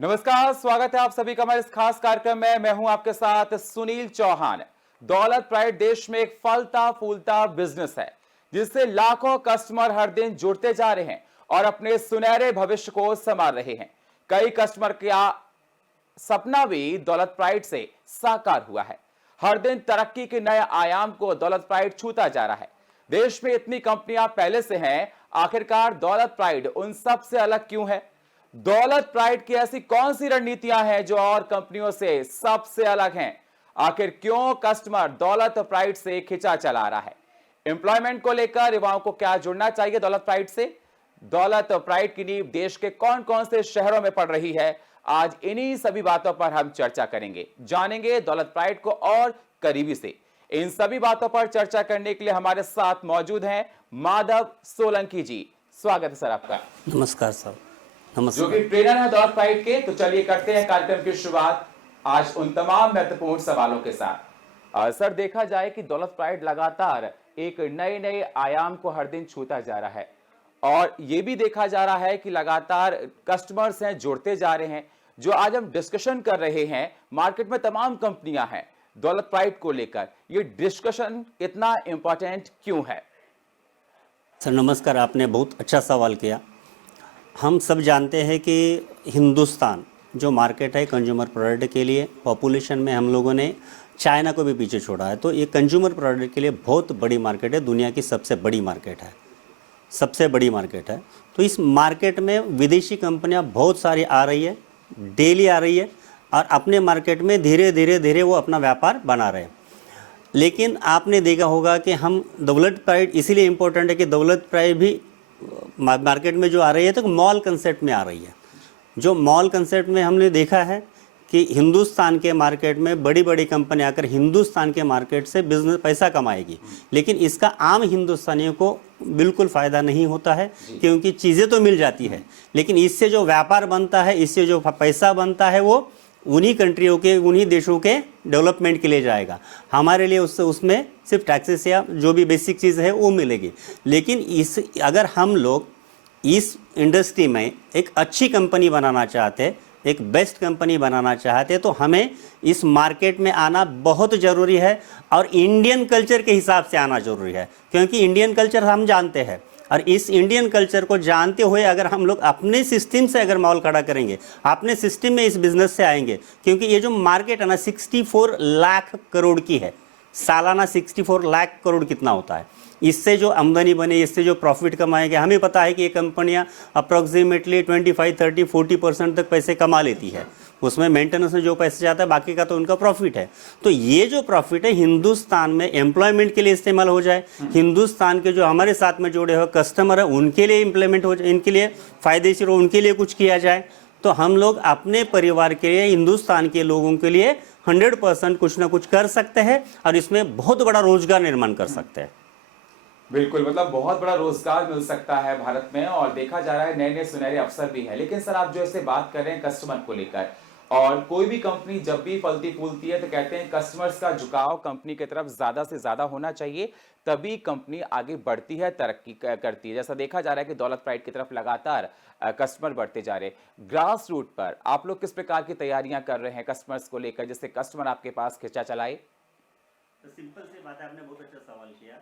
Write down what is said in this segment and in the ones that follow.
नमस्कार, स्वागत है आप सभी का हमारे इस खास कार्यक्रम में। मैं हूं आपके साथ सुनील चौहान। दौलत प्राइड देश में एक फलता फूलता बिजनेस है जिससे लाखों कस्टमर हर दिन जुड़ते जा रहे हैं और अपने सुनहरे भविष्य को संवार रहे हैं। कई कस्टमर का सपना भी दौलत प्राइड से साकार हुआ है। हर दिन तरक्की के नए आयाम को दौलत प्राइड छूता जा रहा है। देश में इतनी कंपनियां पहले से हैं, आखिरकार दौलत प्राइड उन सब से अलग क्यों है? दौलत प्राइड की ऐसी कौन सी रणनीतियां हैं जो और कंपनियों से सबसे अलग हैं? आखिर क्यों कस्टमर दौलत प्राइड से खिंचा चला रहा है? एम्प्लॉयमेंट को लेकर युवाओं को क्या जुड़ना चाहिए दौलत प्राइड से? दौलत प्राइड की नींव देश के कौन कौन से शहरों में पड़ रही है? आज इन्हीं सभी बातों पर हम चर्चा करेंगे, जानेंगे दौलत प्राइड को और करीबी से। इन सभी बातों पर चर्चा करने के लिए हमारे साथ मौजूद हैं माधव सोलंकी जी। स्वागत है सर आपका। नमस्कार सर। जो नमस्कार। कि ट्रेनर है दौलत प्राइड के। तो चलिए करते हैं कार्यक्रम की शुरुआत आज उन तमाम महत्वपूर्ण सवालों के साथ। सर, देखा जाए कि दौलत प्राइड लगातार एक नए नए आयाम को हर दिन छूता जा रहा है और ये भी देखा जा रहा है कि लगातार कस्टमर्स हैं, जुड़ते जा रहे हैं। जो आज हम डिस्कशन कर रहे हैं, मार्केट में तमाम कंपनियां हैं दौलत प्राइड को लेकर। ये डिस्कशन इतना इंपॉर्टेंट क्यों है? सर नमस्कार, आपने बहुत अच्छा सवाल किया। हम सब जानते हैं कि हिंदुस्तान जो मार्केट है कंज्यूमर प्रोडक्ट के लिए, पॉपुलेशन में हम लोगों ने चाइना को भी पीछे छोड़ा है। तो ये कंज्यूमर प्रोडक्ट के लिए बहुत बड़ी मार्केट है, दुनिया की सबसे बड़ी मार्केट है, सबसे बड़ी मार्केट है। तो इस मार्केट में विदेशी कंपनियां बहुत सारी आ रही है, डेली आ रही है और अपने मार्केट में धीरे धीरे वो अपना व्यापार बना रहे हैं। लेकिन आपने देखा होगा कि हम दौलत प्राइड इसीलिए इम्पोर्टेंट है कि दौलत प्राइड भी मार्केट में जो आ रही है तो मॉल कंसेप्ट में आ रही है। जो मॉल कंसेप्ट में हमने देखा है कि हिंदुस्तान के मार्केट में बड़ी बड़ी कंपनी आकर हिंदुस्तान के मार्केट से बिजनेस पैसा कमाएगी, लेकिन इसका आम हिंदुस्तानियों को बिल्कुल फ़ायदा नहीं होता है क्योंकि चीज़ें तो मिल जाती है, लेकिन इससे जो व्यापार बनता है, इससे जो पैसा बनता है वो उन्हीं कंट्रियों के, उन्हीं देशों के डेवलपमेंट के लिए जाएगा। हमारे लिए उसमें सिर्फ टैक्सेस या जो भी बेसिक चीज़ है वो मिलेगी। लेकिन अगर हम लोग इस इंडस्ट्री में एक अच्छी कंपनी बनाना चाहते, एक बेस्ट कंपनी बनाना चाहते, तो हमें इस मार्केट में आना बहुत ज़रूरी है और इंडियन कल्चर के हिसाब से आना ज़रूरी है, क्योंकि इंडियन कल्चर हम जानते हैं और इस इंडियन कल्चर को जानते हुए अगर हम लोग अपने सिस्टम से अगर मॉल खड़ा करेंगे, अपने सिस्टम में इस बिज़नेस से आएंगे, क्योंकि ये जो मार्केट है ना 64 लाख करोड़ की है। सालाना 64 लाख करोड़ कितना होता है? इससे जो आमदनी बने, इससे जो प्रॉफिट कमाएंगे, हमें पता है कि ये कंपनियां अप्रॉक्सीमेटली 25, 30, 40% तक पैसे कमा लेती है। उसमें मेंटेनेंस में जो पैसे जाता है बाकी का तो उनका प्रॉफिट है। तो ये जो प्रॉफिट है हिंदुस्तान में एम्प्लॉयमेंट के लिए इस्तेमाल हो जाए, हिंदुस्तान के जो हमारे साथ में जुड़े हुए कस्टमर है उनके लिए इम्प्लीमेंट हो जाए, इनके लिए फायदेशीर हो, उनके लिए कुछ किया जाए, तो हम लोग अपने परिवार के लिए, हिंदुस्तान के लोगों के लिए 100% कुछ ना कुछ कर सकते हैं और इसमें बहुत बड़ा रोजगार निर्माण कर सकते हैं। बिल्कुल, मतलब बहुत बड़ा रोजगार मिल सकता है भारत में और देखा जा रहा है नए नए सुनहरे अवसर भी है। लेकिन सर, आप जो ऐसे बात कर रहे हैं कस्टमर को लेकर, और कोई भी कंपनी जब भी फलती फूलती है तो कहते हैं कस्टमर्स का झुकाव कंपनी की तरफ ज्यादा से ज्यादा होना चाहिए, तभी कंपनी आगे बढ़ती है, तरक्की करती है। जैसा देखा जा रहा है कि दौलत प्राइड की तरफ लगातार कस्टमर बढ़ते जा रहे हैं। ग्रास रूट पर आप लोग किस प्रकार की तैयारियां कर रहे हैं कस्टमर्स को लेकर, जिससे कस्टमर आपके पास खिंचा चलाए? तो सिंपल सी बात है, आपने बहुत अच्छा सवाल किया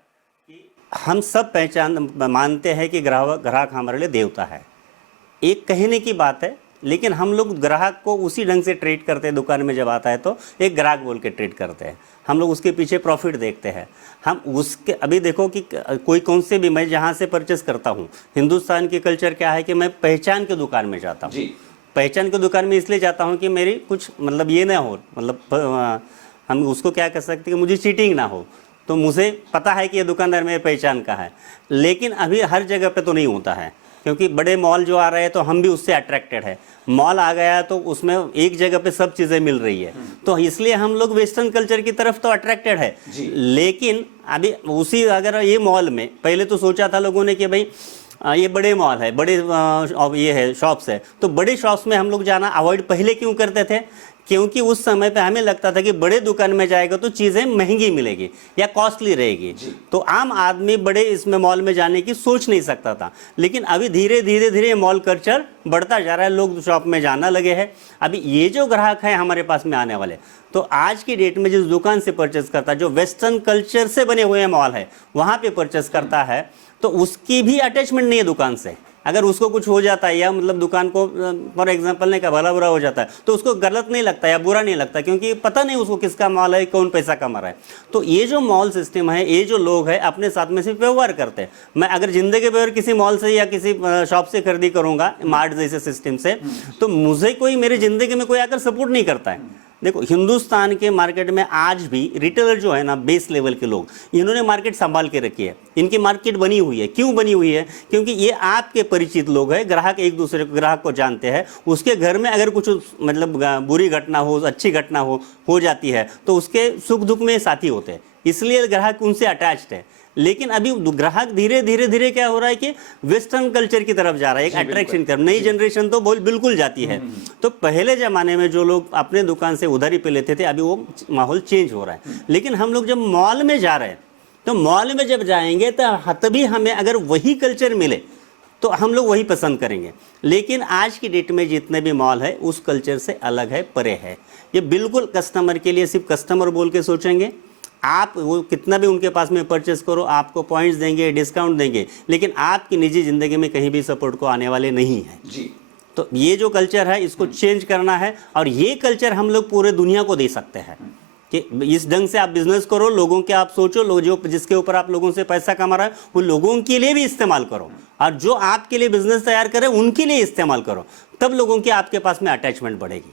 कि हम सब मानते हैं कि ग्राहक हमारे लिए देवता है। एक कहने की बात है, लेकिन हम लोग ग्राहक को उसी ढंग से ट्रीट करते हैं। दुकान में जब आता है तो एक ग्राहक बोल के ट्रीट करते हैं, हम लोग उसके पीछे प्रॉफिट देखते हैं। हम उसके अभी देखो कि कोई कौन से भी, मैं जहाँ से परचेस करता हूँ, हिंदुस्तान की कल्चर क्या है कि मैं पहचान के दुकान में जाता हूँ। पहचान के दुकान में इसलिए जाता हूँ कि मेरी कुछ मतलब ये ना हो, मतलब हम उसको क्या कह सकते हैं कि मुझे चीटिंग ना हो, तो मुझे पता है कि ये दुकानदार मेरे पहचान का है। लेकिन अभी हर जगह पे तो नहीं होता है, क्योंकि बड़े मॉल जो आ रहे हैं तो हम भी उससे अट्रैक्टेड है। मॉल आ गया तो उसमें एक जगह पे सब चीज़ें मिल रही है, तो इसलिए हम लोग वेस्टर्न कल्चर की तरफ तो अट्रैक्टेड है। लेकिन अभी उसी अगर ये मॉल में पहले तो सोचा था लोगों ने कि भाई ये बड़े मॉल है, बड़े ये है शॉप्स है, तो बड़े शॉप्स में हम लोग जाना अवॉइड पहले क्यों करते थे? क्योंकि उस समय पे हमें लगता था कि बड़े दुकान में जाएगा तो चीज़ें महंगी मिलेगी या कॉस्टली रहेगी, तो आम आदमी बड़े इसमें मॉल में जाने की सोच नहीं सकता था। लेकिन अभी धीरे धीरे धीरे मॉल कल्चर बढ़ता जा रहा है, लोग शॉप में जाना लगे हैं। अभी ये जो ग्राहक है हमारे पास में आने वाले, तो आज की डेट में जिस दुकान से परचेस करता है, जो वेस्टर्न कल्चर से बने हुए मॉल है वहाँ पे परचेस करता है, तो उसकी भी अटैचमेंट नहीं है दुकान से। अगर उसको कुछ हो जाता है या मतलब दुकान को फॉर एग्जांपल ने का भला बुरा हो जाता है, तो उसको गलत नहीं लगता या बुरा नहीं लगता, क्योंकि पता नहीं उसको किसका माल है, कौन पैसा कमा रहा है। तो ये जो मॉल सिस्टम है, ये जो लोग हैं अपने साथ में सिर्फ व्यवहार करते हैं। मैं अगर जिंदगी भर किसी मॉल से या किसी शॉप से खरीदी करूंगा मार्ट जैसे सिस्टम से, तो मुझे कोई मेरी जिंदगी में कोई आकर सपोर्ट नहीं करता है। देखो हिंदुस्तान के मार्केट में आज भी रिटेलर जो है ना, बेस लेवल के लोग, इन्होंने मार्केट संभाल के रखी है। इनकी मार्केट बनी हुई है। क्यों बनी हुई है? क्योंकि ये आपके परिचित लोग हैं, ग्राहक एक दूसरे ग्राहक को जानते हैं। उसके घर में अगर कुछ मतलब बुरी घटना हो, अच्छी घटना हो जाती है, तो उसके सुख दुख में साथी होते हैं, इसलिए ग्राहक उनसे अटैच्ड है। लेकिन अभी ग्राहक धीरे धीरे धीरे क्या हो रहा है कि वेस्टर्न कल्चर की तरफ जा रहा है, एक अट्रैक्शन कर, नई जनरेशन तो बिल्कुल जाती है। तो पहले जमाने में जो लोग अपने दुकान से उधारी पे लेते थे, अभी वो माहौल चेंज हो रहा है। लेकिन हम लोग जब मॉल में जा रहे हैं, तो मॉल में जब जाएंगे तो तभी हमें अगर वही कल्चर मिले तो हम लोग वही पसंद करेंगे। लेकिन आज की डेट में जितने भी मॉल है उस कल्चर से अलग है, परे है। ये बिल्कुल कस्टमर के लिए सिर्फ कस्टमर बोल के सोचेंगे। आप वो कितना भी उनके पास में परचेस करो, आपको पॉइंट्स देंगे, डिस्काउंट देंगे, लेकिन आपकी निजी जिंदगी में कहीं भी सपोर्ट को आने वाले नहीं है जी। तो ये जो कल्चर है इसको चेंज करना है, और ये कल्चर हम लोग पूरे दुनिया को दे सकते हैं कि इस ढंग से आप बिजनेस करो, लोगों के आप सोचो, लोग जो जिसके ऊपर आप लोगों से पैसा कमा रहा है वो लोगों के लिए भी इस्तेमाल करो, और जो आपके लिए बिजनेस तैयार करे उनके लिए इस्तेमाल करो, तब लोगों की आपके पास में अटैचमेंट बढ़ेगी।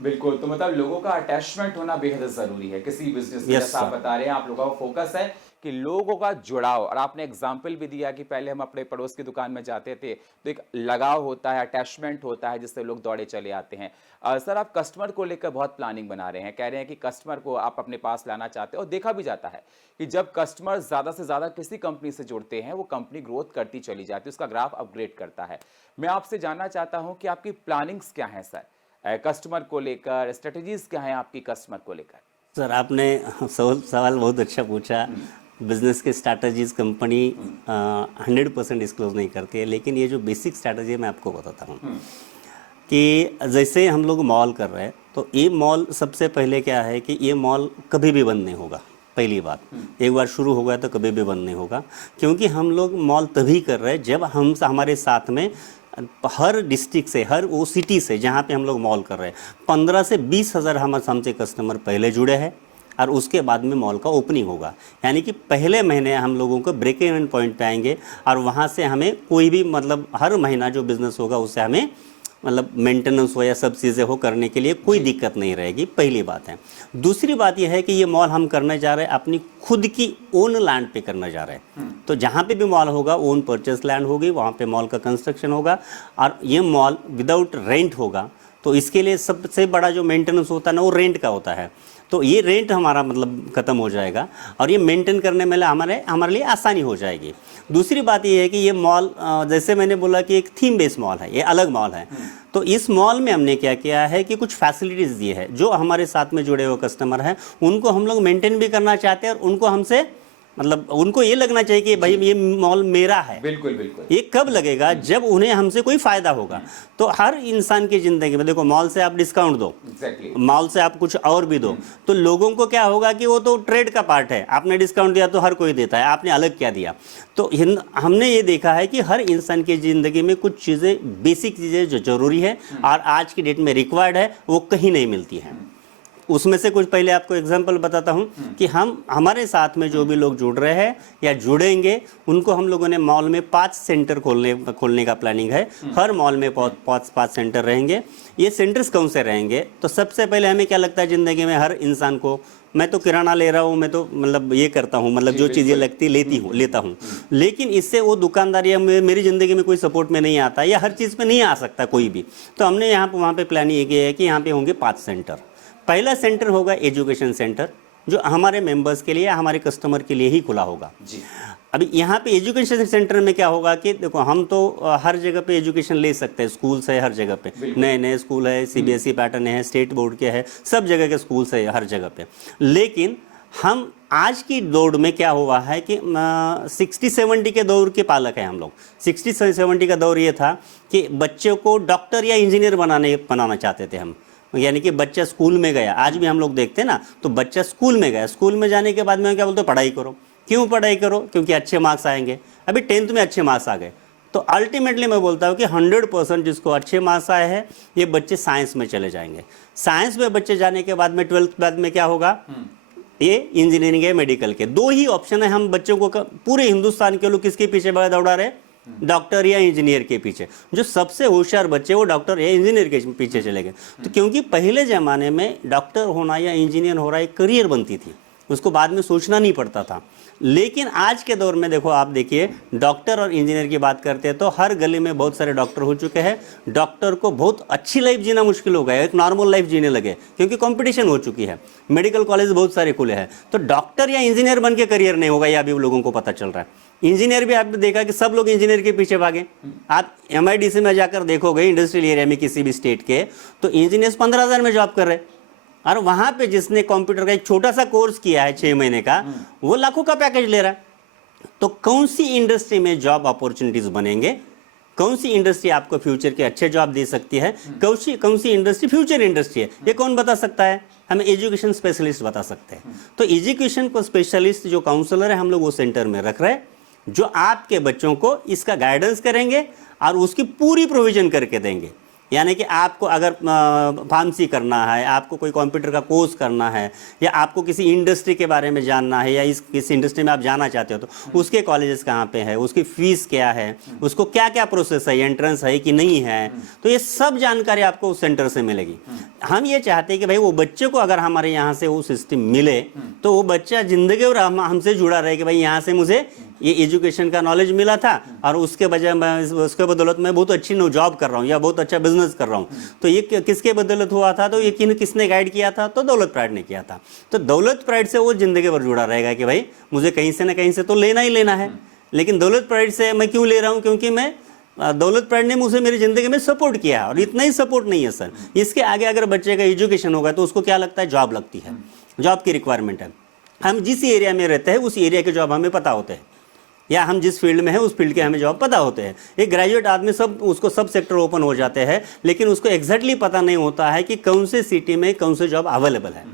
बिल्कुल, तो मतलब लोगों का अटैचमेंट होना बेहद जरूरी है किसी बिजनेस में। जैसा आप बता रहे हैं, आप लोगों का फोकस है कि लोगों का जुड़ाव, और आपने एग्जाम्पल भी दिया कि पहले हम अपने पड़ोस की दुकान में जाते थे तो एक लगाव होता है, अटैचमेंट होता है, जिससे लोग दौड़े चले आते हैं। सर, आप कस्टमर को लेकर बहुत प्लानिंग बना रहे हैं, कह रहे हैं कि कस्टमर को आप अपने पास लाना चाहते हैं, और देखा भी जाता है कि जब कस्टमर ज्यादा से ज्यादा किसी कंपनी से जुड़ते हैं, वो कंपनी ग्रोथ करती चली जाती है, उसका ग्राफ अपग्रेड करता है। मैं आपसे जानना चाहता हूं कि आपकी प्लानिंग्स क्या है सर, कस्टमर को लेकर, स्ट्रेटजीज क्या है आपकी कस्टमर को लेकर? सर, आपने सवाल बहुत अच्छा पूछा। बिजनेस के स्ट्रैटेजीज कंपनी 100% डिस्क्लोज नहीं करती है, लेकिन ये जो बेसिक स्ट्रैटेजी है मैं आपको बताता हूँ कि जैसे हम लोग मॉल कर रहे हैं, तो ये मॉल सबसे पहले क्या है कि ये मॉल कभी भी बंद नहीं होगा। पहली बात, एक बार शुरू हो गया तो कभी भी बंद नहीं होगा, क्योंकि हम लोग मॉल तभी कर रहे हैं जब हमारे साथ में हर डिस्ट्रिक्ट से, हर वो सिटी से जहाँ पे हम लोग मॉल कर रहे हैं, 15 से 20 हज़ार हमसे कस्टमर पहले जुड़े हैं, और उसके बाद में मॉल का ओपनिंग होगा। यानी कि पहले महीने हम लोगों को ब्रेक इवन पॉइंट पे आएंगे, और वहाँ से हमें कोई भी मतलब हर महीना जो बिज़नेस होगा उससे हमें मतलब मेंटेनेंस हो या सब चीज़ें हो करने के लिए कोई दिक्कत नहीं रहेगी। पहली बात है। दूसरी बात यह है कि ये मॉल हम करने जा रहे हैं अपनी खुद की ओन लैंड पे करने जा रहे हैं। तो जहाँ पे भी मॉल होगा ओन परचेस लैंड होगी, वहाँ पे मॉल का कंस्ट्रक्शन होगा, और ये मॉल विदाउट रेंट होगा। तो इसके लिए सबसे बड़ा जो मेंटेनेंस होता है ना, वो रेंट का होता है। तो ये रेंट हमारा मतलब ख़त्म हो जाएगा, और ये मेंटेन करने में हमारे लिए आसानी हो जाएगी। दूसरी बात ये है कि ये मॉल जैसे मैंने बोला कि एक थीम बेस्ड मॉल है, ये अलग मॉल है। तो इस मॉल में हमने क्या किया है कि कुछ फैसिलिटीज़ दी है, जो हमारे साथ में जुड़े हुए कस्टमर हैं उनको हम लोग मेंटेन भी करना चाहते हैं, और उनको हमसे मतलब उनको ये लगना चाहिए कि भाई ये मॉल मेरा है। बिल्कुल बिल्कुल। ये कब लगेगा? जब उन्हें हमसे कोई फायदा होगा। तो हर इंसान की जिंदगी में देखो, मॉल से आप डिस्काउंट दो, मॉल से आप कुछ और भी दो, तो लोगों को क्या होगा कि वो तो ट्रेड का पार्ट है, आपने डिस्काउंट दिया तो हर कोई देता है, आपने अलग क्या दिया। तो हमने ये देखा है कि हर इंसान की जिंदगी में कुछ चीज़ें, बेसिक चीज़ें जो जरूरी है और आज की डेट में रिक्वायर्ड है, वो कहीं नहीं मिलती है। उसमें से कुछ पहले आपको एग्जांपल बताता हूं कि हमारे साथ में जो भी लोग जुड़ रहे हैं या जुड़ेंगे, उनको हम लोगों ने मॉल में 5 सेंटर खोलने का प्लानिंग है। हर मॉल में 5 सेंटर रहेंगे। ये सेंटर्स कौन से रहेंगे? तो सबसे पहले हमें क्या लगता है ज़िंदगी में हर इंसान को, मैं तो किराना ले रहा हूँ, मैं तो मतलब ये करता हूँ, मतलब जो चीज़ें लगती लेता हूँ, लेकिन इससे वो दुकानदार या मेरी ज़िंदगी में कोई सपोर्ट में नहीं आता, या हर चीज़ पे नहीं आ सकता कोई भी। तो हमने वहाँ पे प्लान ये किया है कि यहाँ पे होंगे 5 सेंटर। पहला सेंटर होगा एजुकेशन सेंटर, जो हमारे मेंबर्स के लिए, हमारे कस्टमर के लिए ही खुला होगा। जी। अभी यहाँ पे एजुकेशन सेंटर में क्या होगा कि देखो, हम तो हर जगह पे एजुकेशन ले सकते हैं, स्कूल्स है हर जगह पे, नए नए स्कूल है, सीबीएसई पैटर्न है, स्टेट बोर्ड के है, सब जगह के स्कूल्स है हर जगह पे। लेकिन हम आज की दौड़ में क्या हुआ है कि 60-70 के दौर के पालक हैं हम लोग। 60-70 का दौर ये था कि बच्चों को डॉक्टर या इंजीनियर बनाना चाहते थे हम। यानी कि बच्चा स्कूल में गया, आज भी हम लोग देखते हैं ना, तो बच्चा स्कूल में गया, स्कूल में जाने के बाद में क्या बोलते हैं, पढ़ाई करो। क्यों पढ़ाई करो? क्योंकि अच्छे मार्क्स आएंगे। अभी 10th में अच्छे मार्क्स आ गए, तो अल्टीमेटली मैं बोलता हूँ कि 100% जिसको अच्छे मार्क्स आए हैं, ये बच्चे साइंस में चले जाएंगे। साइंस में बच्चे जाने के बाद में 12th बाद में क्या होगा, ये इंजीनियरिंग है, मेडिकल के 2 ही ऑप्शन है। हम बच्चों को पूरे हिंदुस्तान के लोग किसके पीछे दौड़ा रहे? डॉक्टर या इंजीनियर के पीछे। जो सबसे होशियार बच्चे वो डॉक्टर या इंजीनियर के पीछे चले गए। तो क्योंकि पहले ज़माने में डॉक्टर होना या इंजीनियर हो रहा एक करियर बनती थी, उसको बाद में सोचना नहीं पड़ता था। लेकिन आज के दौर में देखो, आप देखिए, डॉक्टर और इंजीनियर की बात करते हैं तो हर गली में बहुत सारे डॉक्टर हो चुके हैं। डॉक्टर को बहुत अच्छी लाइफ जीना मुश्किल हो गया, एक नॉर्मल लाइफ जीने लगे, क्योंकि कंपटीशन हो चुकी है। मेडिकल कॉलेज बहुत सारे खुले हैं, तो डॉक्टर या इंजीनियर बन के करियर नहीं होगा, यह अभी लोगों को पता चल रहा है। इंजीनियर भी आपने देखा कि सब लोग इंजीनियर के पीछे भागे। आप MIDC में जाकर देखोगे, इंडस्ट्रियल एरिया में किसी भी स्टेट के, तो इंजीनियर्स 15,000 में जॉब कर रहे हैं। और वहाँ पे जिसने कंप्यूटर का एक छोटा सा कोर्स किया है 6 महीने का, वो लाखों का पैकेज ले रहा है। तो कौन सी इंडस्ट्री में जॉब अपॉर्चुनिटीज बनेंगे, कौन सी इंडस्ट्री आपको फ्यूचर के अच्छे जॉब दे सकती है, कौन सी इंडस्ट्री फ्यूचर इंडस्ट्री है, ये कौन बता सकता है? हमें एजुकेशन स्पेशलिस्ट बता सकते हैं। तो एजुकेशन को स्पेशलिस्ट जो काउंसलर है, हम लोग वो सेंटर में रख रहे हैं, जो आपके बच्चों को इसका गाइडेंस करेंगे और उसकी पूरी प्रोविजन करके देंगे। यानी कि आपको अगर फार्मेसी करना है, आपको कोई कंप्यूटर का कोर्स करना है, या आपको किसी इंडस्ट्री के बारे में जानना है, या इस इंडस्ट्री में आप जाना चाहते हो, तो उसके कॉलेजेस कहाँ पे है, उसकी फीस क्या है, उसको क्या क्या प्रोसेस है, एंट्रेंस है कि नहीं है, तो ये सब जानकारी आपको उस सेंटर से मिलेगी। हम ये चाहते हैं कि भाई वो बच्चे को अगर हमारे यहाँ से वो सिस्टम मिले, तो वो बच्चा जिंदगी और हमसे जुड़ा रहे कि भाई यहाँ से मुझे ये एजुकेशन का नॉलेज मिला था, और उसके बजाय मैं उसके बदौलत मैं बहुत अच्छी जॉब कर रहा हूँ या बहुत अच्छा बिजनेस कर रहा हूँ। तो ये किसके बदौलत हुआ था? तो ये किसने गाइड किया था? तो दौलत प्राइड ने किया था। तो दौलत प्राइड से वो जिंदगी भर जुड़ा रहेगा कि भाई मुझे कहीं से ना कहीं से तो लेना ही लेना है। लेकिन दौलत प्राइड से मैं क्यों ले रहा हूँ? क्योंकि मैं दौलत प्राइड ने मुझे मेरी ज़िंदगी में सपोर्ट किया, और इतना ही सपोर्ट नहीं है सर, इसके आगे अगर बच्चे का एजुकेशन होगा तो उसको क्या लगता है? जॉब लगती है, जॉब की रिक्वायरमेंट है। हम जिस एरिया में रहते हैं उस एरिया के जॉब हमें पता होते हैं, या हम जिस फील्ड में है उस फील्ड के हमें जॉब पता होते हैं। एक ग्रेजुएट आदमी उसको सब सेक्टर ओपन हो जाते हैं, लेकिन उसको एग्जैक्टली पता नहीं होता है कि कौन से सिटी में कौन से जॉब अवेलेबल है।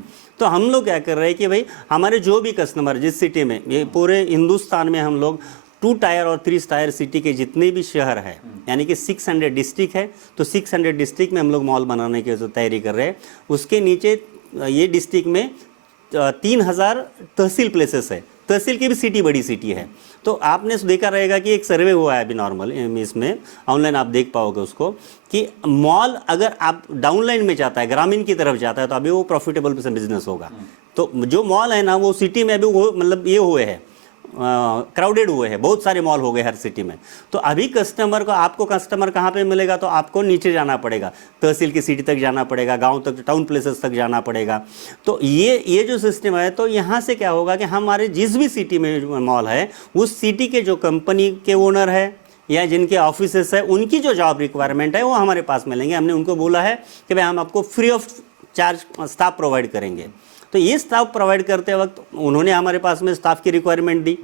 तो हम लोग क्या कर रहे हैं कि भाई हमारे जो भी कस्टमर जिस सिटी में, ये पूरे हिंदुस्तान में हम लोग 2 टायर और 3 टायर सिटी के जितने भी शहर है, यानी कि 600 डिस्ट्रिक्ट है, तो 600 डिस्ट्रिक्ट में हम लोग मॉल बनाने की तैयारी कर रहे हैं। उसके नीचे ये डिस्ट्रिक्ट में 3000 तहसील प्लेसेस है, तहसील की भी सिटी बड़ी सिटी है। तो आपने देखा रहेगा कि एक सर्वे हुआ है अभी नॉर्मल, इसमें ऑनलाइन आप देख पाओगे उसको, कि मॉल अगर आप डाउनलाइन में जाता है, ग्रामीण की तरफ जाता है, तो अभी वो प्रॉफिटेबल बिजनेस होगा। तो जो मॉल है ना, वो सिटी में अभी वो मतलब ये हुए हैं, क्राउडेड हुए हैं, बहुत सारे मॉल हो गए हर सिटी में। तो अभी आपको कस्टमर कहाँ पे मिलेगा? तो आपको नीचे जाना पड़ेगा, तहसील की सिटी तक जाना पड़ेगा, गांव तक, टाउन प्लेसेस तक जाना पड़ेगा। तो ये जो सिस्टम है, तो यहाँ से क्या होगा कि हमारे जिस भी सिटी में मॉल है, उस सिटी के जो कंपनी के ओनर है या जिनके ऑफिसेस है, उनकी जो जॉब रिक्वायरमेंट है वो हमारे पास मिलेंगे। हमने उनको बोला है कि भाई हम आपको free of charge staff provide करेंगे। तो ये स्टाफ प्रोवाइड करते वक्त उन्होंने हमारे पास में स्टाफ की रिक्वायरमेंट दी,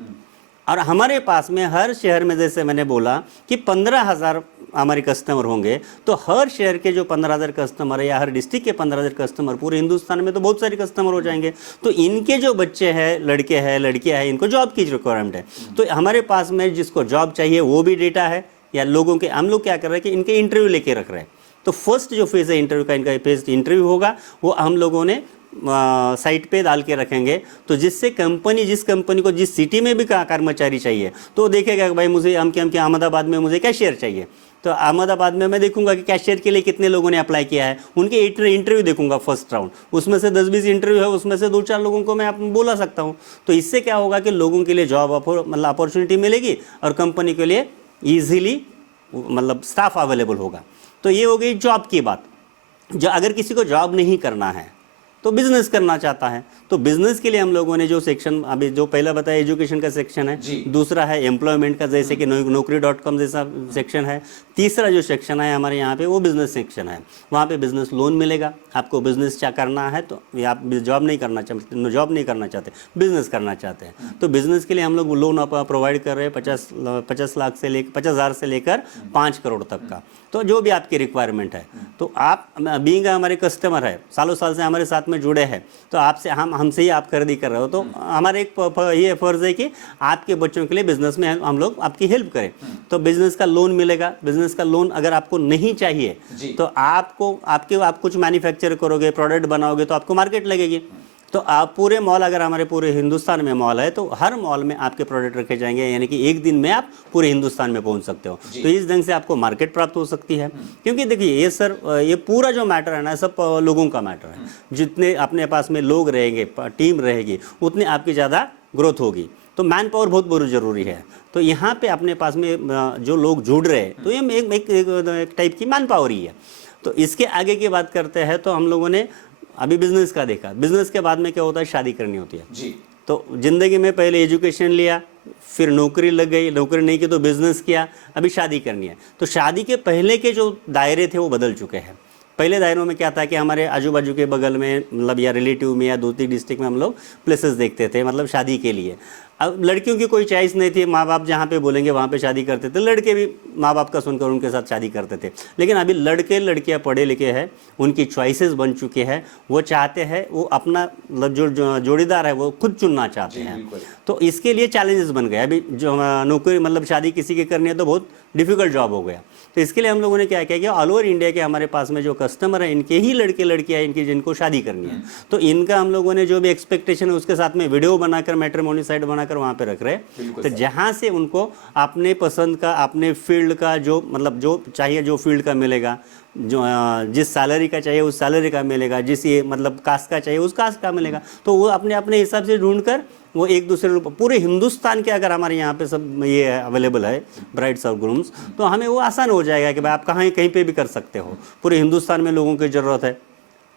और हमारे पास में हर शहर में, जैसे मैंने बोला कि 15,000 हमारे कस्टमर होंगे, तो हर शहर के जो 15,000 कस्टमर है, या हर डिस्ट्रिक्ट के 15,000 कस्टमर, पूरे हिंदुस्तान में तो बहुत सारे कस्टमर हो जाएंगे। तो इनके जो बच्चे हैं, लड़के हैं, लड़कियां हैं, इनको जॉब की रिक्वायरमेंट है। तो हमारे पास में जिसको जॉब चाहिए वो भी डेटा है, या लोगों के हम लोग क्या कर रहे हैं कि इनके इंटरव्यू लेके रख रहे हैं। तो फर्स्ट जो फेज़ है इंटरव्यू का, इनका फेज इंटरव्यू होगा, वो हम लोगों ने साइट पे डाल के रखेंगे। तो जिससे जिस कंपनी को जिस सिटी में भी कर्मचारी चाहिए, तो देखेगा कि भाई मुझे हम अहमदाबाद में मुझे कैशियर चाहिए, तो अहमदाबाद में मैं देखूंगा कि कैशियर के लिए कितने लोगों ने अप्लाई किया है, उनके इंटरव्यू देखूंगा फर्स्ट राउंड, उसमें से 10-20 इंटरव्यू है, उसमें से 2-4 लोगों को मैं बोला सकता हूँ। तो इससे क्या होगा कि लोगों के लिए जॉब मतलब अपॉर्चुनिटी मिलेगी, और कंपनी के लिए ईजिली मतलब स्टाफ अवेलेबल होगा। तो ये हो गई जॉब की बात। जो अगर किसी को जॉब नहीं करना है, तो बिजनेस करना चाहता है। तो बिजनेस के लिए हम लोगों ने जो सेक्शन अभी जो पहला बताया एजुकेशन का सेक्शन है, दूसरा है एम्प्लॉयमेंट का जैसे कि नौकरी.com जैसा सेक्शन है, तीसरा जो सेक्शन है हमारे यहाँ पे वो बिजनेस सेक्शन है। वहाँ पे बिजनेस लोन मिलेगा। आपको बिजनेस क्या करना है तो आप जॉब नहीं करना चाहते, बिजनेस करना चाहते हैं, तो बिजनेस के लिए हम लोग लोन प्रोवाइड कर रहे हैं 50,000 से लेकर 5 करोड़ तक का। तो जो भी आपकी रिक्वायरमेंट है, तो आप बीइंग हमारे कस्टमर है, सालों साल से हमारे साथ में जुड़े हैं, तो आपसे हमसे ही आप खरीदी कर रहे हो, तो हमारा एक ये फर्ज है कि आपके बच्चों के लिए बिजनेस में हम लोग आपकी हेल्प करें। तो बिजनेस का लोन मिलेगा। बिजनेस का लोन अगर आपको नहीं चाहिए तो आप कुछ मैन्युफैक्चर करोगे, प्रोडक्ट बनाओगे तो आपको मार्केट लगेगी। तो आप पूरे मॉल, अगर हमारे पूरे हिंदुस्तान में मॉल है, तो हर मॉल में आपके प्रोडक्ट रखे जाएंगे, यानी कि एक दिन में आप पूरे हिंदुस्तान में पहुंच सकते हो। तो इस ढंग से आपको मार्केट प्राप्त हो सकती है। क्योंकि देखिए ये पूरा जो मैटर है ना, सब लोगों का मैटर है। जितने अपने पास में लोग रहेंगे, टीम रहेगी, उतनी आपकी ज़्यादा ग्रोथ होगी। तो मैन पावर बहुत ज़रूरी है। तो यहाँ पे अपने पास में जो लोग जुड़ रहे हैं, तो ये एक टाइप की मैन पावर ही है। तो इसके आगे की बात करते हैं, तो हम लोगों ने अभी बिजनेस का देखा। बिजनेस के बाद में क्या होता है, शादी करनी होती है जी। तो जिंदगी में पहले एजुकेशन लिया, फिर नौकरी लग गई, नौकरी नहीं की तो बिजनेस किया, अभी शादी करनी है। तो शादी के पहले के जो दायरे थे वो बदल चुके हैं। पहले दायरों में क्या था कि हमारे आजू बाजू के बगल में, मतलब या रिलेटिव में या दूसरी डिस्ट्रिक्ट में हम लोग प्लेसेस देखते थे, मतलब शादी के लिए। अब लड़कियों की कोई चॉइस नहीं थी, माँ बाप जहाँ पे बोलेंगे वहाँ पे शादी करते थे। लड़के भी माँ बाप का सुनकर उनके साथ शादी करते थे। लेकिन अभी लड़के लड़कियाँ पढ़े लिखे हैं, उनकी चॉइसेस बन चुके हैं, वो चाहते हैं वो अपना जो जोड़ीदार है वो खुद चुनना चाहते हैं। तो इसके लिए चैलेंजेस बन गए। अभी जो नौकरी मतलब शादी किसी की करनी है तो बहुत डिफिकल्ट जॉब हो गया। तो इसके लिए हम लोगों ने क्या किया कि ऑल ओवर इंडिया के हमारे पास में जो कस्टमर है, इनके ही लड़के लड़कियाँ इनकी जिनको शादी करनी है, तो इनका हम लोगों ने जो भी एक्सपेक्टेशन है उसके साथ में वीडियो बनाकर, मैट्रिमोनी साइट बनाकर वहाँ पे रख रहे हैं। तो जहाँ से उनको अपने पसंद का, अपने फील्ड का जो मतलब जो चाहिए, जो फील्ड का मिलेगा, जो जिस सैलरी का चाहिए उस सैलरी का मिलेगा, जिस ये मतलब कास्ट का चाहिए उस कास्ट का मिलेगा। तो वो अपने अपने हिसाब से ढूंढ कर वो एक दूसरे पूरे हिंदुस्तान के, अगर हमारे यहाँ पे सब ये अवेलेबल है ब्राइड्स और ग्रूम्स, तो हमें वो आसान हो जाएगा कि भाई आप कहीं पे भी कर सकते हो। पूरे हिंदुस्तान में लोगों की ज़रूरत है।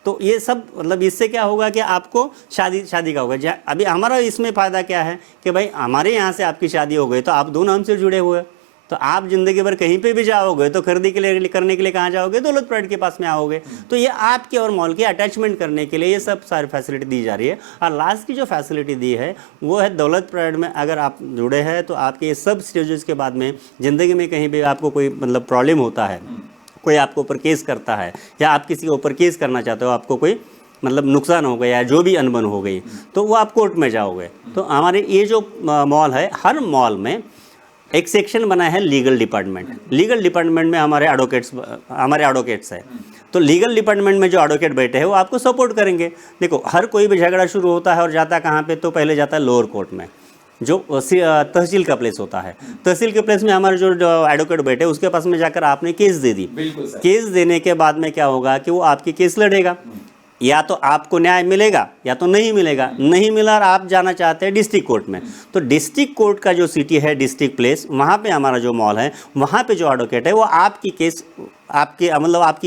तो ये सब मतलब इससे क्या होगा कि आपको शादी का होगा। अभी हमारा इसमें फ़ायदा क्या है कि भाई हमारे यहाँ से आपकी शादी हो गई तो आप दोनों हमसे जुड़े हुए, तो आप जिंदगी भर कहीं पे भी जाओगे तो खरीदी के लिए करने के लिए कहाँ जाओगे, दौलत प्राइड के पास में आओगे। तो ये आपके और मॉल के अटैचमेंट करने के लिए ये सब सारी फैसिलिटी दी जा रही है। और लास्ट की जो फैसिलिटी दी है वो है दौलत प्राइड में अगर आप जुड़े हैं तो आपके ये सब स्टेजेस के बाद में ज़िंदगी में कहीं भी आपको कोई मतलब प्रॉब्लम होता है, कोई आपके ऊपर केस करता है या आप किसी के ऊपर केस करना चाहते हो, आपको कोई मतलब नुकसान हो गया या जो भी अनबन हो गई, तो वो आप कोर्ट में जाओगे। तो हमारे ये जो मॉल है, हर मॉल में एक सेक्शन बना है लीगल डिपार्टमेंट। लीगल डिपार्टमेंट में हमारे एडवोकेट्स है। तो लीगल डिपार्टमेंट में जो एडवोकेट बैठे हैं वो आपको सपोर्ट करेंगे। देखो, हर कोई भी झगड़ा शुरू होता है और जाता कहाँ पे, तो पहले जाता है लोअर कोर्ट में, जो तहसील का प्लेस होता है। तहसील के प्लेस में हमारे जो एडवोकेट बैठे उसके पास में जाकर आपने केस दे दी। केस देने के बाद में क्या होगा कि वो आपकी केस लड़ेगा। या तो आपको न्याय मिलेगा या तो नहीं मिलेगा। नहीं मिला और आप जाना चाहते हैं डिस्ट्रिक्ट कोर्ट में, तो डिस्ट्रिक्ट कोर्ट का जो सिटी है, डिस्ट्रिक्ट प्लेस, वहाँ पे हमारा जो मॉल है, वहाँ पे जो एडवोकेट है वो आपकी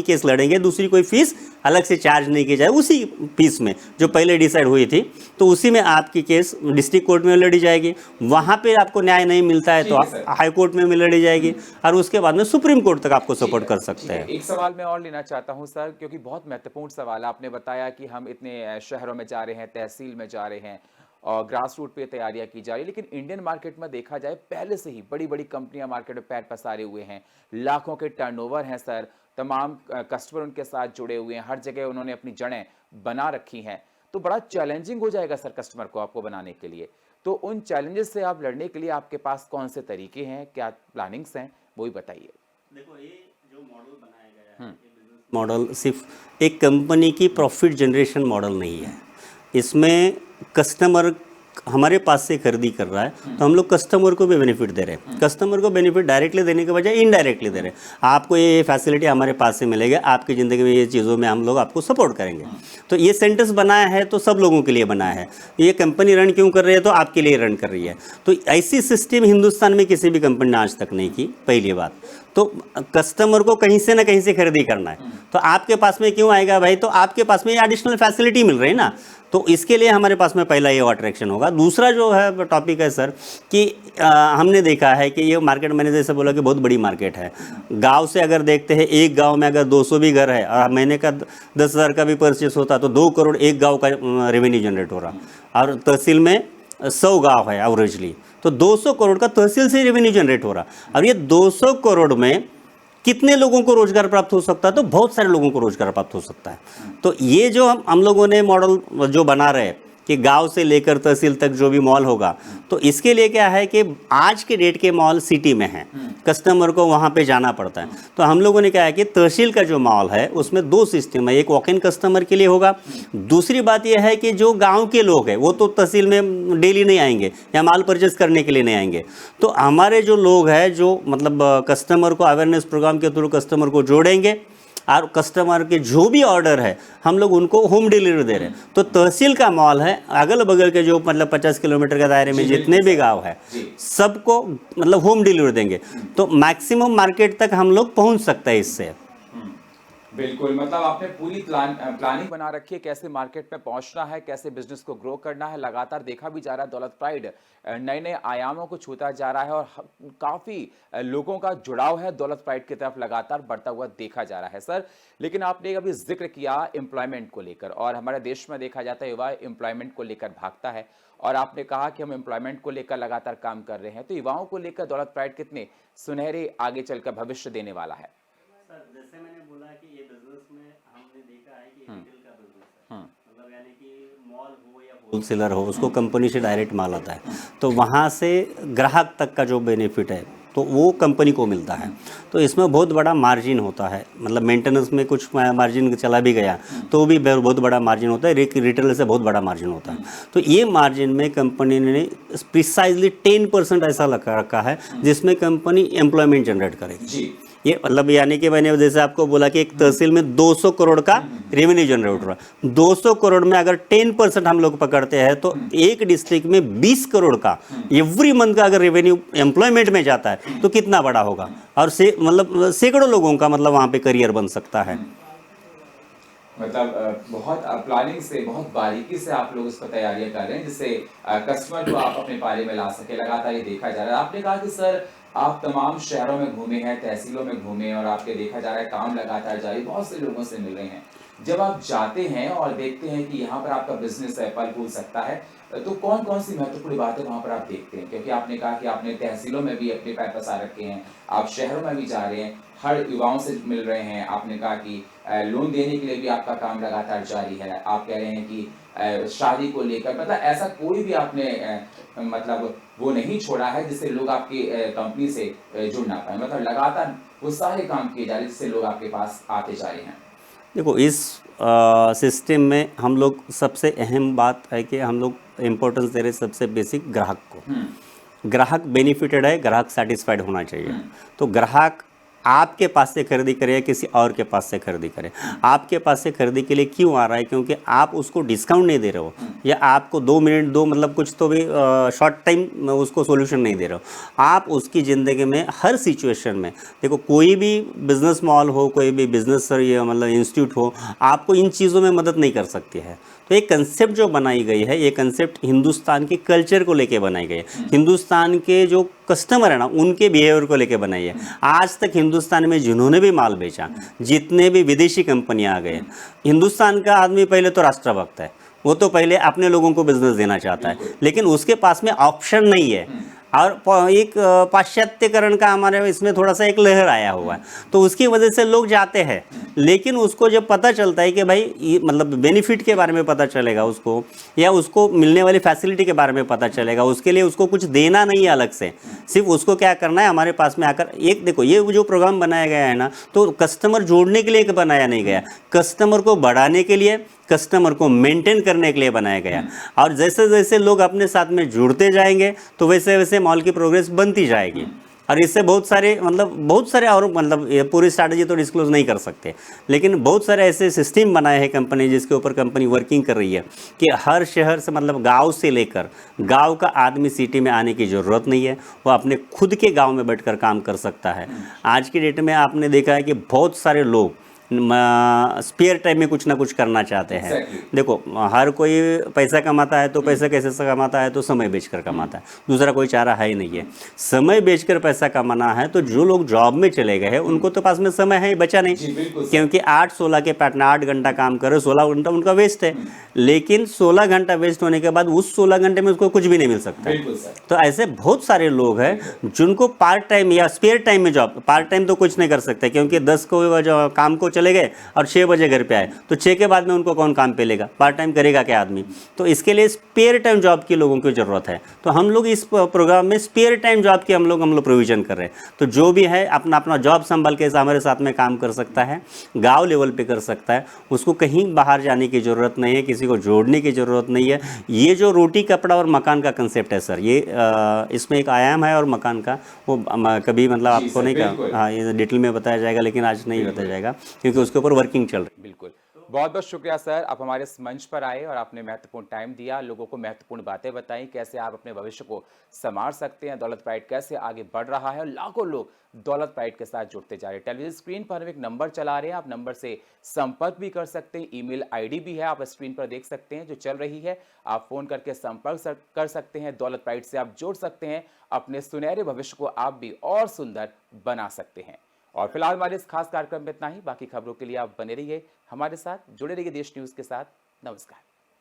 केस लड़ेंगे। दूसरी कोई फीस अलग से चार्ज नहीं की जाए, उसी फीस में जो पहले डिसाइड हुई थी, तो उसी में आपकी केस डिस्ट्रिक्ट कोर्ट में लड़ी जाएगी। वहाँ पे आपको न्याय नहीं मिलता है तो हाई कोर्ट में लड़ी जाएगी और उसके बाद में सुप्रीम कोर्ट तक आपको सपोर्ट कर सकते हैं। एक सवाल मैं और लेना चाहता हूँ सर, क्योंकि बहुत महत्वपूर्ण सवाल है। आपने बताया कि हम इतने शहरों में जा रहे हैं, तहसील में जा रहे हैं और ग्रास रूट पे तैयारियां की जा रही है, लेकिन इंडियन मार्केट में देखा जाए पहले से ही बड़ी बड़ी कंपनियां मार्केट में पैर पसारे हुए हैं, लाखों के टर्नओवर हैं सर, तमाम कस्टमर उनके साथ जुड़े हुए हैं, हर जगह उन्होंने अपनी जड़ें बना रखी हैं। तो बड़ा चैलेंजिंग हो जाएगा सर कस्टमर को आपको बनाने के लिए। तो उन चैलेंजेस से आप लड़ने के लिए आपके पास कौन से तरीके हैं, क्या प्लानिंग्स हैं, वो भी बताइए। देखो, ये जो मॉडल बनाया गया है, मॉडल सिर्फ एक कंपनी की प्रॉफिट जनरेशन मॉडल नहीं है। इसमें कस्टमर हमारे पास से खरीदी कर रहा है तो हम लोग कस्टमर को भी बेनिफिट दे रहे हैं। कस्टमर को बेनिफिट डायरेक्टली देने के बजाय इनडायरेक्टली दे रहे हैं। आपको ये फैसिलिटी हमारे पास से मिलेगा, आपकी ज़िंदगी में ये चीज़ों में हम लोग आपको सपोर्ट करेंगे। तो ये सेंटर्स बनाया है तो सब लोगों के लिए बनाया है। ये कंपनी रन क्यों कर रही है, तो आपके लिए रन कर रही है। तो ऐसी सिस्टम हिंदुस्तान में किसी भी कंपनी ने आज तक नहीं की, पहली बात। तो कस्टमर को कहीं से ना कहीं से खरीदी करना है, तो आपके पास में क्यों आएगा भाई? तो आपके पास में ये एडिशनल फैसिलिटी मिल रही है ना, तो इसके लिए हमारे पास में पहला ये अट्रैक्शन होगा। दूसरा जो है टॉपिक है सर कि हमने देखा है कि ये मार्केट, मैंने जैसे बोला कि बहुत बड़ी मार्केट है। गांव से अगर देखते हैं, एक गांव में अगर 200 भी घर है और महीने का 10,000 का भी परचेस होता तो 2 करोड़ एक गांव का रेवेन्यू जनरेट हो रहा, और तहसील में 100 गांव है एवरेजली, तो 200 करोड़ का तहसील से रेवेन्यू जनरेट हो रहा। अब ये 200 करोड़ में कितने लोगों को रोजगार प्राप्त हो सकता है? तो बहुत सारे लोगों को रोजगार प्राप्त हो सकता है। तो ये जो हम लोगों ने मॉडल जो बना रहे हैं कि गांव से लेकर तहसील तक जो भी मॉल होगा, तो इसके लिए क्या है कि आज के डेट के मॉल सिटी में हैं, कस्टमर को वहां पे जाना पड़ता है। तो हम लोगों ने क्या है कि तहसील का जो मॉल है उसमें 2 सिस्टम है, एक वॉक इन कस्टमर के लिए होगा, दूसरी बात यह है कि जो गांव के लोग हैं वो तो तहसील में डेली नहीं आएंगे या माल परचेस करने के लिए नहीं आएंगे। तो हमारे जो लोग हैं जो मतलब कस्टमर को अवेयरनेस प्रोग्राम के थ्रू कस्टमर को जोड़ेंगे, और कस्टमर के जो भी ऑर्डर है हम लोग उनको होम डिलीवरी दे रहे हैं। तो तहसील का मॉल है, अगल बगल के जो मतलब 50 किलोमीटर के दायरे में जितने भी गांव है सबको मतलब होम डिलीवरी देंगे, तो मैक्सिमम मार्केट तक हम लोग पहुंच सकते हैं इससे। बिल्कुल, मतलब आपने पूरी प्लानिंग बना रखी है कैसे मार्केट में पहुंचना है, कैसे बिजनेस को ग्रो करना है। लगातार देखा भी जा रहा है दौलत प्राइड नए नए आयामों को छूता जा रहा है और काफी लोगों का जुड़ाव है दौलत प्राइड की तरफ लगातार बढ़ता हुआ देखा जा रहा है सर। लेकिन आपने अभी जिक्र किया एम्प्लॉयमेंट को लेकर, और हमारे देश में देखा जाता है युवा एम्प्लॉयमेंट को लेकर भागता है, और आपने कहा कि हम एम्प्लॉयमेंट को लेकर लगातार काम कर रहे हैं। तो युवाओं को लेकर दौलत प्राइड कितने सुनहरे आगे चलकर भविष्य देने वाला है? सर जैसे मैंने बोला कि ये बिजनेस में हमने देखा है कि रिटेल का बिजनेस है, मतलब यानी कि मॉल हो या होलसेलर हो, उसको कंपनी से डायरेक्ट माल आता है, तो वहाँ से ग्राहक तक का जो बेनिफिट है तो वो कंपनी को मिलता है। तो इसमें बहुत बड़ा मार्जिन होता है, मतलब मेंटेनेंस में कुछ मार्जिन चला भी गया तो भी बहुत बड़ा मार्जिन होता है, रिटेलर से बहुत बड़ा मार्जिन होता है। तो ये मार्जिन में कंपनी ने प्रिसाइजली 10% ऐसा लगा रखा है जिसमें कंपनी एम्प्लॉयमेंट जनरेट करेगी। ये मतलब यानी कि मैंने जैसे आपको बोला कि एक तहसील में 200 करोड़ का रेवेन्यू जनरेट हो रहा है, 200 करोड़ में अगर 10% हम लोग पकड़ते हैं तो एक डिस्ट्रिक्ट में 20 करोड़ का एवरी मंथ का अगर रेवेन्यू एम्प्लॉयमेंट में जाता है तो कितना बड़ा होगा, और मतलब सैकड़ों लोगों का मतलब वहाँ पे करियर बन सकता है। मतलब बहुत प्लानिंग से, बहुत बारीकी से आप लोग इस पर तैयारियां कर रहे हैं जिससे कस्टमर को आप अपने पाले में ला सके। लगातार ये देखा जा रहा है। आपने कहा कि सर आप तमाम शहरों में घूमे हैं, तहसीलों में घूमे, और आपके देखा जा रहा है काम लगातार जारी, बहुत से लोगों से मिल रहे हैं। जब आप जाते हैं और देखते हैं कि यहाँ पर आपका बिजनेस है फल फूल सकता है, तो कौन कौन सी महत्वपूर्ण बातें वहाँ पर आप देखते हैं? क्योंकि आपने कहा कि आपने तहसीलों में भी अपने पैर पसार रखे हैं, आप शहरों में भी जा रहे हैं, हर युवाओं से मिल रहे हैं। आपने कहा कि लोन देने के लिए भी आपका काम लगातार जारी है। आप कह रहे हैं कि शादी को लेकर, मतलब ऐसा कोई भी आपने मतलब वो नहीं छोड़ा है जिससे लोग आपकी कंपनी से जुड़ ना पाए। मतलब लगातार वो सारे काम किए जा रहे हैं जिससे लोग आपके पास आते जा रहे हैं। देखो इस सिस्टम में हम लोग सबसे अहम बात है कि हम लोग इम्पोर्टेंस दे रहे सबसे बेसिक ग्राहक को। ग्राहक बेनिफिटेड है, ग्राहक सेटिस्फाइड होना चाहिए। तो ग्राहक आपके पास से खरीदी करे या किसी और के पास से खरीदी करे, आपके पास से खरीदी के लिए क्यों आ रहा है? क्योंकि आप उसको डिस्काउंट नहीं दे रहे हो, या आपको 2 मिनट दो मतलब कुछ तो भी शॉर्ट टाइम उसको सॉल्यूशन नहीं दे रहे हो। आप उसकी ज़िंदगी में हर सिचुएशन में, देखो कोई भी बिजनेस मॉल हो, कोई भी बिजनेस मतलब इंस्टीट्यूट हो, आपको इन चीज़ों में मदद नहीं कर सकती है। तो एक कंसेप्ट जो बनाई गई है, ये कंसेप्ट हिंदुस्तान के कल्चर को लेके बनाई गई है, हिंदुस्तान के जो कस्टमर है ना उनके बिहेवियर को लेके बनाई है। आज तक हिंदुस्तान में जिन्होंने भी माल बेचा, जितने भी विदेशी कंपनियां आ गए, हिंदुस्तान का आदमी पहले तो राष्ट्रभक्त है, वो तो पहले अपने लोगों को बिजनेस देना चाहता है, लेकिन उसके पास में ऑप्शन नहीं है। और एक पाश्चात्यकरण का हमारे इसमें थोड़ा सा एक लहर आया हुआ है, तो उसकी वजह से लोग जाते हैं। लेकिन उसको जब पता चलता है कि भाई ये मतलब बेनिफिट के बारे में पता चलेगा उसको, या उसको मिलने वाली फैसिलिटी के बारे में पता चलेगा, उसके लिए उसको कुछ देना नहीं है अलग से, सिर्फ उसको क्या करना है हमारे पास में आकर। एक देखो ये जो प्रोग्राम बनाया गया है ना, तो कस्टमर जोड़ने के लिए बनाया नहीं गया, कस्टमर को बढ़ाने के लिए, कस्टमर को मेंटेन करने के लिए बनाया गया। और जैसे जैसे लोग अपने साथ में जुड़ते जाएंगे तो वैसे वैसे मॉल की प्रोग्रेस बनती जाएगी। और इससे बहुत सारे और ये पूरी स्ट्रैटेजी तो डिस्क्लोज नहीं कर सकते, लेकिन बहुत सारे ऐसे सिस्टम बनाए हैं कंपनी, जिसके ऊपर कंपनी वर्किंग कर रही है कि हर शहर से गांव से लेकर गांव का आदमी सिटी में आने की ज़रूरत नहीं है, वो अपने खुद के गांव में बैठकर काम कर सकता है। आज की डेट में आपने देखा है कि बहुत सारे लोग स्पेयर टाइम में कुछ ना कुछ करना चाहते हैं। देखो, हर कोई पैसा कमाता है तो पैसा कैसे से कमाता है, तो समय बेचकर कमाता है, दूसरा कोई चारा है ही नहीं है। समय बेचकर पैसा कमाना है तो जो लोग जॉब में चले गए हैं उनको तो पास में समय है ही बचा नहीं, क्योंकि 8-16 के पैटर्न 8 घंटा काम करे, 16 घंटा उनका वेस्ट है। लेकिन 16 घंटा वेस्ट होने के बाद उस 16 घंटे में उसको कुछ भी नहीं मिल सकता। तो ऐसे बहुत सारे लोग हैं जिनको पार्ट टाइम या स्पेयर टाइम में जॉब, पार्ट टाइम तो कुछ नहीं कर सकते, क्योंकि 10 को जो काम को चले गए और 6 बजे घर पे आए, तो 6 के बाद में उनको कौन काम पे लेगा, पार्ट टाइम करेगा क्या आदमी। तो इसके लिए स्पेयर टाइम जॉब के लोगों की ज़रूरत है। तो हम लोग इस प्रोग्राम में स्पेयर टाइम जॉब की हम लोग प्रोविज़न कर रहे हैं। तो जो भी है अपना अपना जॉब संभाल के हमारे साथ में काम कर सकता है, गाँव लेवल पर कर सकता है, उसको कहीं बाहर जाने की ज़रूरत नहीं है, किसी को जोड़ने की ज़रूरत नहीं है। ये जो रोटी कपड़ा और मकान का कंसेप्ट है सर, ये इसमें एक आयाम है, और मकान का वो कभी आपको नहीं कहा, हाँ, ये डिटेल में बताया जाएगा, लेकिन आज नहीं बताया जाएगा क्योंकि उसके ऊपर वर्किंग चल रही है। बिल्कुल, बहुत बहुत शुक्रिया सर, आप हमारे इस मंच पर आए और आपने महत्वपूर्ण टाइम दिया, लोगों को महत्वपूर्ण बातें बताई, कैसे आप अपने भविष्य को संवार सकते हैं, दौलत प्राइड कैसे आगे बढ़ रहा है, और लाखों लोग दौलत प्राइड के साथ जुड़ते जा रहे हैं। टेलीविजन स्क्रीन पर हम एक नंबर चला रहे हैं, आप नंबर से संपर्क भी कर सकते हैं, ईमेल आईडी भी है, आप स्क्रीन पर देख सकते हैं जो चल रही है, आप फोन करके संपर्क कर सकते हैं, दौलत प्राइड से आप जुड़ सकते हैं, अपने सुनहरे भविष्य को आप भी और सुंदर बना सकते हैं। और फिलहाल हमारे इस खास कार्यक्रम में इतना ही, बाकी खबरों के लिए आप बने रहिए हमारे साथ, जुड़े रहिए देश न्यूज़ के साथ। नमस्कार।